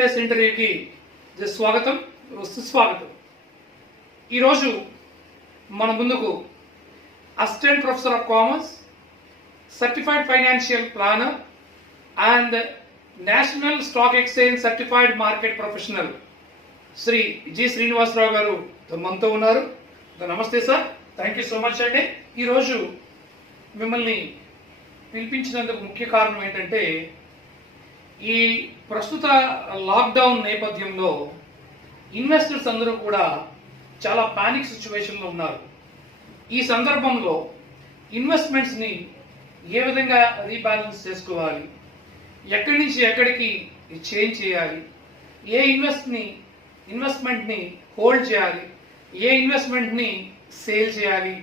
Face ఇంటర్వ్యూకి స్వాగతం సుస్వాగతం. ఈరోజు మన ముందుకు assistant professor of commerce, certified financial planner and national stock exchange certified market professional Shri G Srinivasarao గారు మనతో ఉన్నారు. నమస్తే sir, thank you so much అండి. ఈరోజు మిమ్మల్ని పిలిపించినందుకు ముఖ్య కారణం ఏంటంటే, ఈ ప్రస్తుత లాక్డౌన్ నేపథ్యంలో ఇన్వెస్టర్స్ అందరూ కూడా చాలా పానిక్ సిచ్యువేషన్లో ఉన్నారు. ఈ సందర్భంలో ఇన్వెస్ట్మెంట్స్ని ఏ విధంగా రీబ్యాలెన్స్ చేసుకోవాలి, ఎక్కడి నుంచి ఎక్కడికి చేంజ్ చేయాలి, ఏ ఇన్వెస్ట్మెంట్ని హోల్డ్ చేయాలి, ఏ ఇన్వెస్ట్మెంట్ని సేల్ చేయాలి,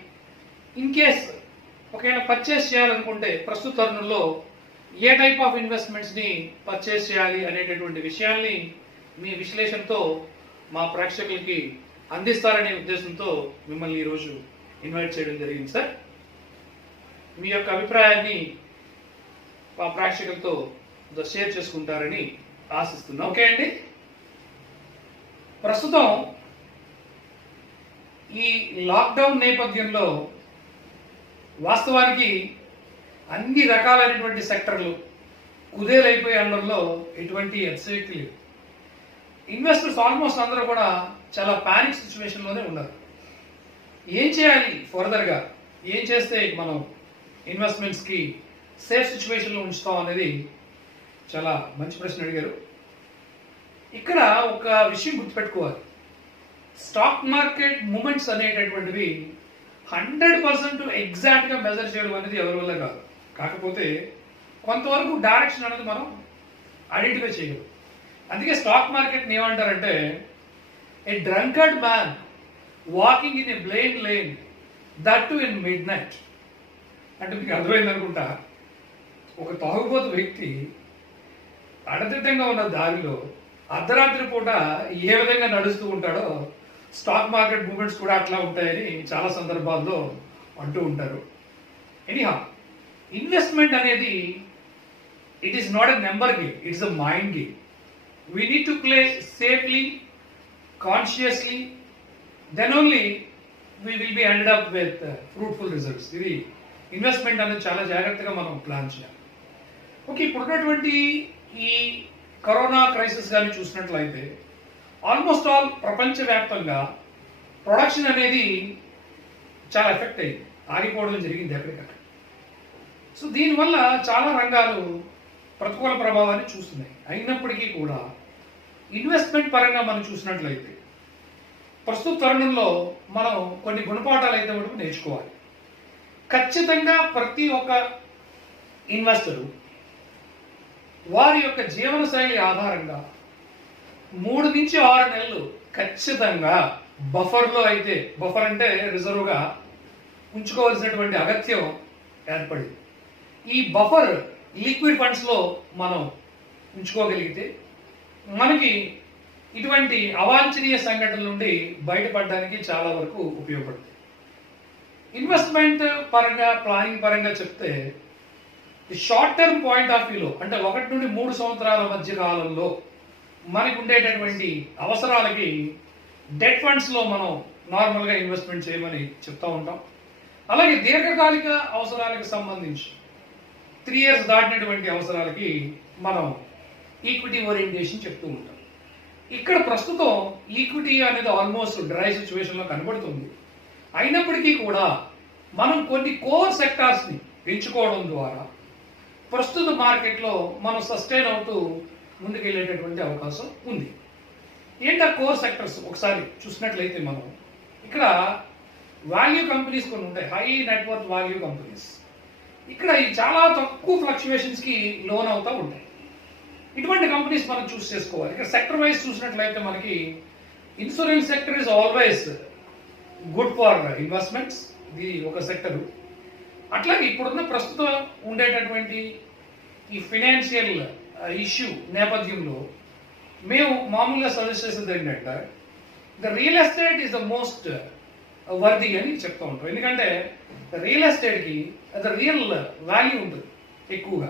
ఇన్ కేస్ ఒకవేళ పర్చేస్ చేయాలనుకుంటే ప్రస్తుత తరుణంలో ఏ టైప్ ఆఫ్ ఇన్వెస్ట్మెంట్స్ని పర్చేస్ చేయాలి అనేటటువంటి విషయాల్ని మీ విశ్లేషణతో మా ప్రేక్షకులకి అందిస్తారనే ఉద్దేశంతో మిమ్మల్ని ఈరోజు ఇన్వైట్ చేయడం జరిగింది సార్. మీ యొక్క అభిప్రాయాన్ని మా ప్రేక్షకులతో షేర్ చేసుకుంటారని ఆశిస్తున్నాం. ఓకే అండి. ప్రస్తుతం ఈ లాక్డౌన్ నేపథ్యంలో వాస్తవానికి అన్ని రకాలైనటువంటి సెక్టర్లు కుదేలైపోయే అండంలో ఎటువంటి అతిశయోక్తి లేదు. ఇన్వెస్టర్స్ ఆల్మోస్ట్ అందరూ కూడా చాలా పానిక్ సిచ్యువేషన్లోనే ఉన్నారు. ఏం చేయాలి ఫర్దర్గా, ఏం చేస్తే మనం ఇన్వెస్ట్మెంట్స్కి సేఫ్ సిచ్యువేషన్లో ఉంచుతాం అనేది చాలా మంచి ప్రశ్న అడిగారు. ఇక్కడ ఒక విషయం గుర్తుపెట్టుకోవాలి. స్టాక్ మార్కెట్ మూమెంట్స్ అనేటటువంటివి 100% ఎగ్జాక్ట్గా మెజర్ చేయడం అనేది ఎవరి వల్ల కాదు. కాకపోతే కొంతవరకు డైరెక్షన్ అనేది మనం ఐడెంటిఫై చేయగలం. అందుకే స్టాక్ మార్కెట్ని ఏమంటారంటే, a drunkard man walking in a blind lane that too in midnight. అంటే మీకు అర్థమైంది అనుకుంటా. ఒక తాగుబోతు వ్యక్తి అడదిడ్డంగా ఉన్న దారిలో అర్ధరాత్రి పూట ఏ విధంగా నడుస్తూ ఉంటాడో స్టాక్ మార్కెట్ మూమెంట్స్ కూడా అట్లా ఉంటాయని చాలా సందర్భాల్లో అంటూ ఉంటారు. ఎనీహా, ఇన్వెస్ట్మెంట్ అనేది it is not a number game, it's a mind game. We need to play safely, consciously, then only we will be ended up with fruitful results. ఇది investment అనేది చాలా జాగ్రత్తగా మనం ప్లాన్ చేయాలి. ఓకే, ఇప్పుడున్నటువంటి ఈ corona crisis కానీ చూసినట్లయితే ఆల్మోస్ట్ ఆల్ ప్రపంచవ్యాప్తంగా ప్రొడక్షన్ అనేది చాలా ఎఫెక్ట్ అయింది, ఆగిపోవడం జరిగింది ఎక్కడికక్కడ. సో దీనివల్ల చాలా రంగాలు ప్రతికూల ప్రభావాన్ని చూస్తున్నాయి. అయినప్పటికీ కూడా ఇన్వెస్ట్మెంట్ పరంగా మనం చూసినట్లయితే ప్రస్తుత తరుణంలో మనం కొన్ని గుణపాఠాలు అయితే మనకు నేర్చుకోవాలి. ఖచ్చితంగా ప్రతి ఒక్క ఇన్వెస్టరు వారి యొక్క జీవన శైలి ఆధారంగా 3 నుంచి 6 నెలలు ఖచ్చితంగా బఫర్లో అయితే, బఫర్ అంటే రిజర్వ్గా ఉంచుకోవాల్సినటువంటి అగత్యం ఏర్పడింది. ఈ బఫర్ లిక్విడ్ ఫండ్స్లో మనం ఉంచుకోగలిగితే మనకి ఇటువంటి అవాంఛనీయ సంఘటనల నుండి బయటపడడానికి చాలా వరకు ఉపయోగపడుతుంది. ఇన్వెస్ట్మెంట్ పరంగా, ప్లానింగ్ పరంగా చెప్తే షార్ట్ టర్మ్ పాయింట్ ఆఫ్ వ్యూలో, అంటే 1 నుండి 3 సంవత్సరాల మధ్య కాలంలో మనకు ఉండేటటువంటి అవసరాలకి డెట్ ఫండ్స్లో మనం నార్మల్గా ఇన్వెస్ట్మెంట్ చేయమని చెప్తూ ఉంటాం. అలాగే దీర్ఘకాలిక అవసరాలకు సంబంధించి 3 years దాటినటువంటి అవసరాలకి మనం ఈక్విటీ ఓరియంటేషన్ చెప్తూ ఉంటాం. ఇక్కడ ప్రస్తుతం ఈక్విటీ అనేది ఆల్మోస్ట్ డ్రై సిచ్యువేషన్లో కనబడుతుంది. అయినప్పటికీ కూడా మనం కొన్ని కోర్ సెక్టార్స్ని ఎంచుకోవడం ద్వారా ప్రస్తుత మార్కెట్లో మనం సస్టైన్ అవుతూ ముందుకెళ్ళేటటువంటి అవకాశం ఉంది. ఏంటా కోర్ సెక్టర్స్ ఒకసారి చూసినట్లయితే మనం ఇక్కడ వాల్యూ కంపెనీస్ కొన్ని ఉంటాయి, హై నెట్వర్త్ వాల్యూ కంపెనీస్. ఇక్కడ ఈ చాలా తక్కువ ఫ్లక్చువేషన్స్కి లోన్ అవుతూ ఉంటాయి. ఇటువంటి కంపెనీస్ మనం చూస్ చేసుకోవాలి. ఇక్కడ సెక్టర్ వైజ్ చూసినట్లయితే మనకి insurance sector is always good for investments, ఇది ఒక సెక్టరు. అట్లాగే ఇప్పుడున్న ప్రస్తుతం ఉండేటటువంటి ఈ ఫైనాన్షియల్ ఇష్యూ నేపథ్యంలో మేము మామూలుగా సజెస్ట్ చేసేది ఏంటంటే, the real estate is the most worthy అని చెప్తూ ఉంటాం. ఎందుకంటే రియల్ ఎస్టేట్కి అది రియల్ వాల్యూ ఉంటుంది ఎక్కువగా,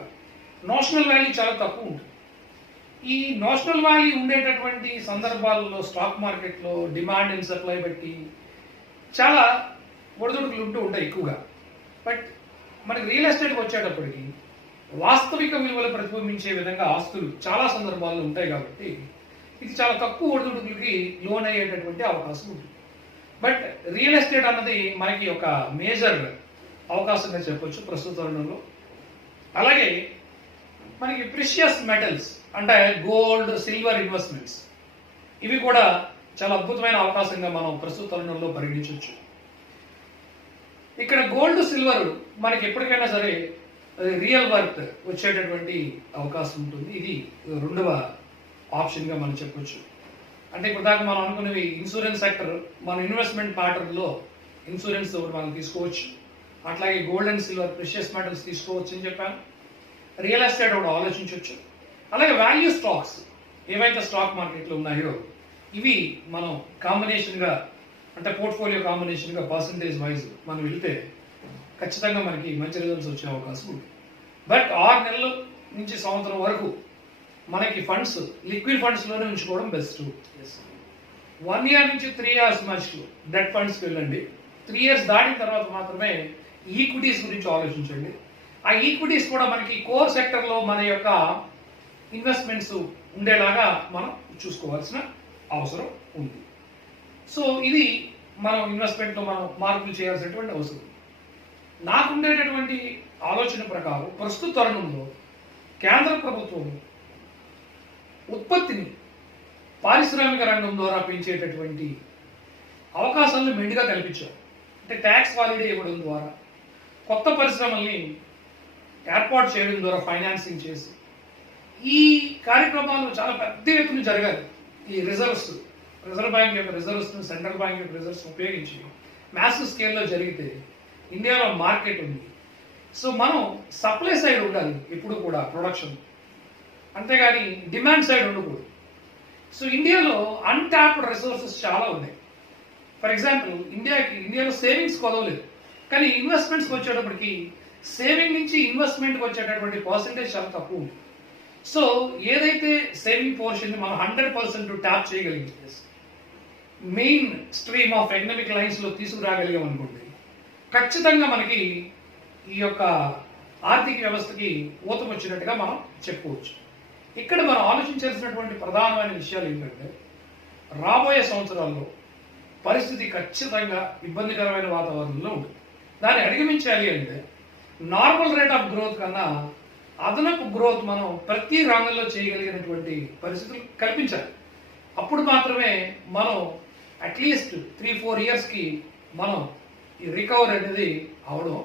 నోషనల్ వాల్యూ చాలా తక్కువ ఉంటుంది. ఈ నోషనల్ వాల్యూ ఉండేటటువంటి సందర్భాల్లో స్టాక్ మార్కెట్లో డిమాండ్ అండ్ సప్లై బట్టి చాలా ఒడిదుడుకులు ఉంటూ ఉంటాయి ఎక్కువగా. బట్ మనకి రియల్ ఎస్టేట్కి వచ్చేటప్పటికి వాస్తవిక విలువలు ప్రతిబింబించే విధంగా ఆస్తులు చాలా సందర్భాల్లో ఉంటాయి కాబట్టి ఇది చాలా తక్కువ ఒడిదుడుకులకి లోన్ అయ్యేటటువంటి అవకాశం ఉంటుంది. బట్ రియల్ ఎస్టేట్ అన్నది మనకి ఒక మేజర్ అవకాశంగా చెప్పొచ్చు ప్రస్తుత తరుణంలో. అలాగే మనకి ప్రిషియస్ మెటల్స్ అంటే గోల్డ్, సిల్వర్ ఇన్వెస్ట్మెంట్స్ ఇవి కూడా చాలా అద్భుతమైన అవకాశంగా మనం ప్రస్తుత తరుణంలో పరిగణించవచ్చు. ఇక్కడ గోల్డ్, సిల్వర్ మనకి ఎప్పటికైనా సరే రియల్ వర్త్ వచ్చేటటువంటి అవకాశం ఉంటుంది. ఇది రెండవ ఆప్షన్గా మనం చెప్పొచ్చు. అంటే ఇప్పుడు దాకా మనం అనుకున్నవి ఇన్సూరెన్స్ సెక్టర్, మన ఇన్వెస్ట్మెంట్ ప్యాటర్న్లో ఇన్సూరెన్స్ ఒకటి మనం తీసుకోవచ్చు. అట్లాగే gold and silver, precious metals తీసుకోవచ్చు అని చెప్పాను. రియల్ ఎస్టేట్ ఒకటి ఆలోచించవచ్చు. అలాగే వాల్యూ స్టాక్స్ ఏవైతే స్టాక్ మార్కెట్లో ఉన్నాయో ఇవి మనం కాంబినేషన్గా అంటే పోర్ట్ఫోలియో కాంబినేషన్గా పర్సంటేజ్ వైజ్ మనం వెళ్తే ఖచ్చితంగా మనకి మంచి రిజల్ట్స్ వచ్చే అవకాశం ఉంది. బట్ 6 నెలల నుంచి సంవత్సరం వరకు మనకి ఫండ్స్ లిక్విడ్ ఫండ్స్లోనే ఉంచుకోవడం బెస్ట్. 1 ఇయర్ నుంచి 3 ఇయర్స్ మధ్యలో డెట్ ఫండ్స్కి వెళ్ళండి. 3 ఇయర్స్ దాటిన తర్వాత మాత్రమే ఈక్విటీస్ గురించి ఆలోచించండి. ఆ ఈక్విటీస్ కూడా మనకి కోర్ సెక్టర్లో మన యొక్క ఇన్వెస్ట్మెంట్స్ ఉండేలాగా మనం చూసుకోవాల్సిన అవసరం ఉంది. సో ఇది మనం ఇన్వెస్ట్మెంట్లో మనం మార్పులు చేయాల్సినటువంటి అవసరం. నాకు ఉండేటటువంటి ఆలోచన ప్రకారం ప్రస్తుత తరుణంలో కేంద్ర ప్రభుత్వం ఉత్పత్తిని పారిశ్రామిక రంగం ద్వారా పెంచేటటువంటి అవకాశాలను మెండుగా కల్పించారు. అంటే ట్యాక్స్ హాలిడే ఇవ్వడం ద్వారా, కొత్త పరిశ్రమల్ని ఏర్పాటు చేయడం ద్వారా ఫైనాన్సింగ్ చేసి ఈ కార్యక్రమాలు చాలా పెద్ద ఎత్తున జరగాలి. ఈ రిజర్వ్ బ్యాంక్ యొక్క రిజర్వ్స్, సెంట్రల్ బ్యాంక్ యొక్క రిజర్వ్స్ ఉపయోగించి మ్యాసివ్ స్కేల్లో జరిగితే ఇండియాలో మార్కెట్ ఉంది. సో మనం సప్లై సైడ్ ఉండాలి ఎప్పుడు కూడా ప్రొడక్షన్, అంతేగాని డిమాండ్ సైడ్ ఉండకూడదు. సో ఇండియాలో అన్టాప్డ్ రిసోర్సెస్ చాలా ఉన్నాయి. ఫర్ ఎగ్జాంపుల్ ఇండియాలో సేవింగ్స్ కొలవలేదు, కానీ ఇన్వెస్ట్మెంట్స్కి వచ్చేటప్పటికి సేవింగ్ నుంచి ఇన్వెస్ట్మెంట్కి వచ్చేటటువంటి పర్సంటేజ్ చాలా తక్కువ ఉంది. సో ఏదైతే సేవింగ్ పోర్షన్ మనం 100% ట్యాప్ చేయగలిగితే మెయిన్ స్ట్రీమ్ ఆఫ్ ఎకనామిక్ లైన్స్లో తీసుకురాగలిగాం అనుకోండి, ఖచ్చితంగా మనకి ఈ యొక్క ఆర్థిక వ్యవస్థకి ఊతం వచ్చినట్టుగా మనం చెప్పుకోవచ్చు. ఇక్కడ మనం ఆలోచించాల్సినటువంటి ప్రధానమైన విషయాలు ఏంటంటే రాబోయే సంవత్సరాల్లో పరిస్థితి ఖచ్చితంగా ఇబ్బందికరమైన వాతావరణంలో ఉంటుంది. దాన్ని అధిగమించాలి అంటే నార్మల్ రేట్ ఆఫ్ గ్రోత్ కన్నా అదనపు గ్రోత్ మనం ప్రతి రంగంలో చేయగలిగినటువంటి పరిస్థితులు కల్పించాలి. అప్పుడు మాత్రమే మనం అట్లీస్ట్ 3-4 ఇయర్స్కి మనం ఈ రికవర్ అనేది అవడం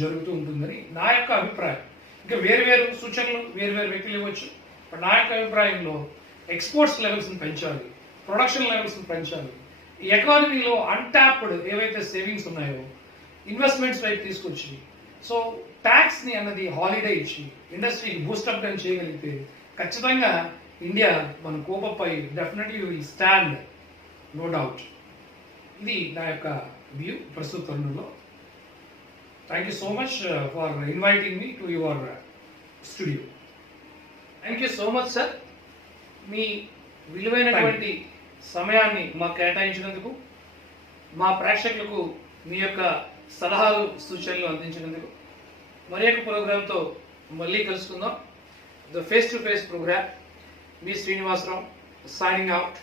జరుగుతూ ఉంటుందని నా యొక్క అభిప్రాయం. ఇంకా వేరు సూచనలు వేరు వ్యక్తులు ఇవ్వచ్చు. బట్ నా యొక్క అభిప్రాయంలో ఎక్స్పోర్ట్స్ లెవెల్స్ని పెంచాలి, ప్రొడక్షన్ లెవెల్స్ని పెంచాలి. ఈ ఎకానమీలో అన్టాప్డ్ ఏవైతే సేవింగ్స్ ఉన్నాయో ఇన్వెస్ట్మెంట్స్ వైపు తీసుకొచ్చి, సో ట్యాక్స్ని అన్నది హాలిడే ఇచ్చి ఇండస్ట్రీకి బూస్టప్ కానీ చేయగలిగితే ఖచ్చితంగా ఇండియా మన కోపపై definitely will stand, no doubt. ఇది నా యొక్క వ్యూ ప్రస్తుత తరుణంలో. Thank you so much for inviting me to your studio. Thank you so much sir, మీ విలువైనటువంటి సమయాన్ని మాకు కేటాయించినందుకు, మా ప్రేక్షకులకు మీ యొక్క సలహాలు సూచనలు అందించినందుకు. మరి యొక్క ప్రోగ్రాంతో మళ్ళీ కలుసుకుందాం. The face to face program. మీ శ్రీనివాసరావు సైనింగ్ అవుట్.